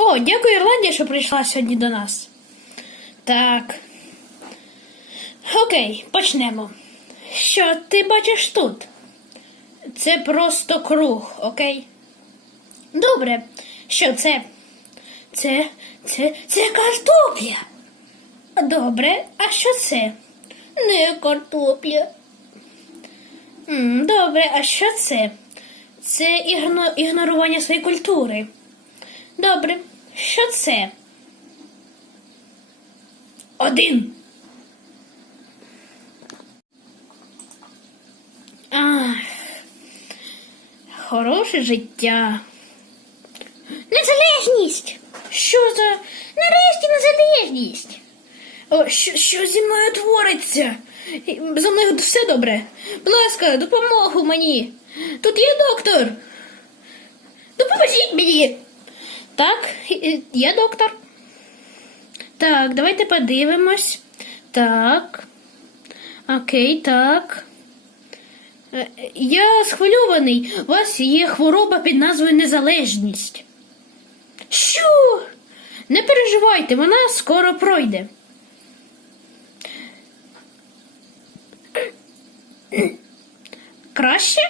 О, дякую, Ірландія, що прийшла сьогодні до нас. Так. Окей, почнемо. Що ти бачиш тут? Це просто круг, окей? Добре. Що це? Це. це. це картопля. Добре, а що це? Не картопля. Добре, а що це? Це ігно- ігнорування своєї культури. Добре, що це? Один. Ах, хороше життя. Незалежність. Що за нарешті незалежність? О, що, що зі мною твориться? За мною все добре. Будь ласка, допомогу мені. Тут є доктор. Допоможіть мені. Так, є доктор. Так, давайте подивимось. Так. Окей, так. Е, Я схвильований. У вас є хвороба під назвою Незалежність. Що? Не переживайте, вона скоро пройде. Краще?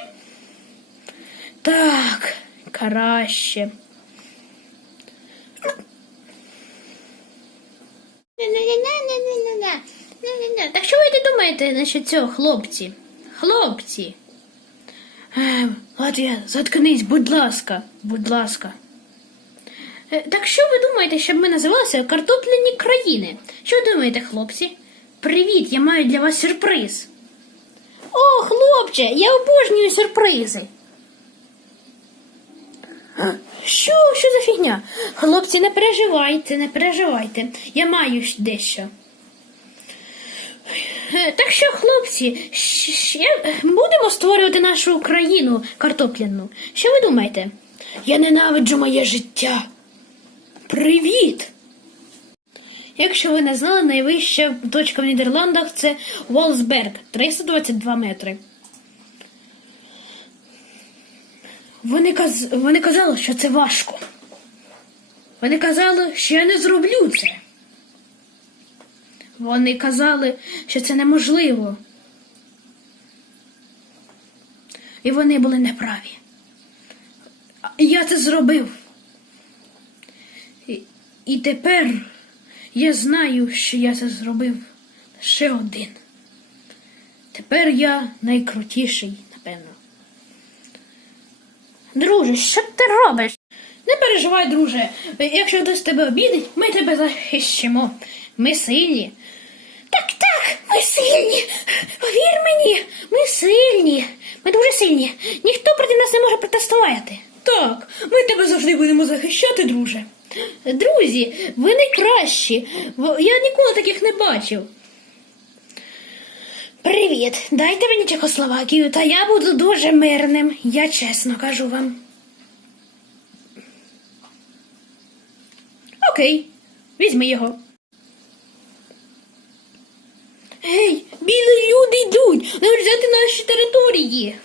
Так, краще. Не-не-не-не-не-не-не. Так що ви думаєте насчет цього, хлопці? Хлопці. Е, Латвія, заткнись, будь ласка, будь ласка. Е, Так що ви думаєте, щоб ми називалися картопляні країни? Що ви думаєте, хлопці? Привіт, я маю для вас сюрприз. О, хлопче, я обожнюю сюрпризи. Що, що за фігня? Хлопці, не переживайте, не переживайте. Я маю дещо. Так що, хлопці, ще будемо створювати нашу країну картопляну. Що ви думаєте? Я ненавиджу моє життя. Привіт! Якщо ви не знали, найвища точка в Нідерландах це Волсберг 322 метри. Вони, каз... Вони казали, що це важко. Вони казали, що я не зроблю це. Вони казали, що це неможливо. І вони були неправі. Я це зробив. І, і тепер я знаю, що я це зробив лише один. Тепер я найкрутіший, напевно. Друже, що ти робиш? Не переживай, друже. Якщо хтось тебе обідить, ми тебе захищимо. Ми сильні. Так, так, ми сильні. Повір мені, ми сильні. Ми дуже сильні. Ніхто проти нас не може протестувати. Так, ми тебе завжди будемо захищати, друже. Друзі, ви найкращі. Я ніколи таких не бачив. Привіт, дайте мені Чехословакію, та я буду дуже мирним, я чесно кажу вам. Окей, візьми його. Гей, білі люди йдуть, не взяти наші території.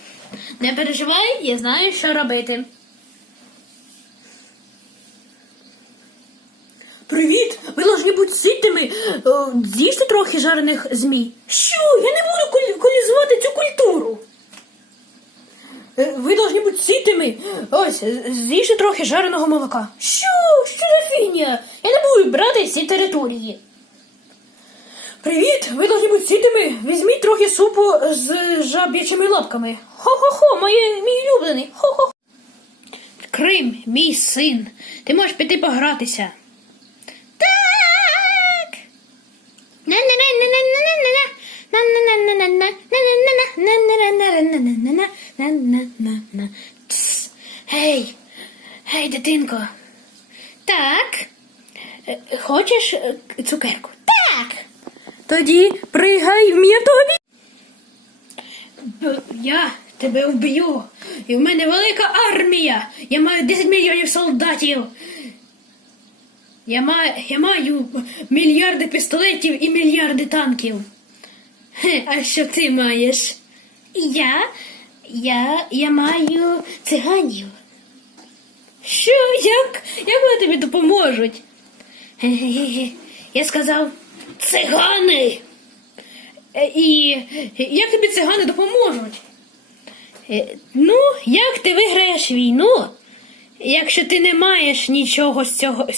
Не переживай, я знаю, що робити. Привіт! Ви должні бути ситими. З'їсти трохи жарених змій. Що? Я не буду колізувати цю культуру. Е, Ви должні бути ситими. Ось, з'їжте трохи жареного молока. Що? Що за фігня? Я не буду брати ці території. Привіт! Ви должні бути ситими. Візьміть трохи супу з жаб'ячими лапками. Хо-хо-хо, моє, мій улюблений. Хо-хо-хо. Крим, мій син. Ти можеш піти погратися. Так. Гей, гей, дитинко. Так. Е, Хочеш е, цукерку? Тоді пригай в автобус. Я тебе вб'ю. І в мене велика армія. Я маю 10 мільйонів солдатів. Я маю, я маю мільярди пістолетів і мільярди танків. Хе, а що ти маєш? Я? Я, я маю циганів. Що? Як? Як вони тобі допоможуть? Ге-ге-ге. Я сказав цигани. Е, І як тобі цигани допоможуть? Е, Ну, як ти виграєш війну, якщо ти не маєш нічого з цього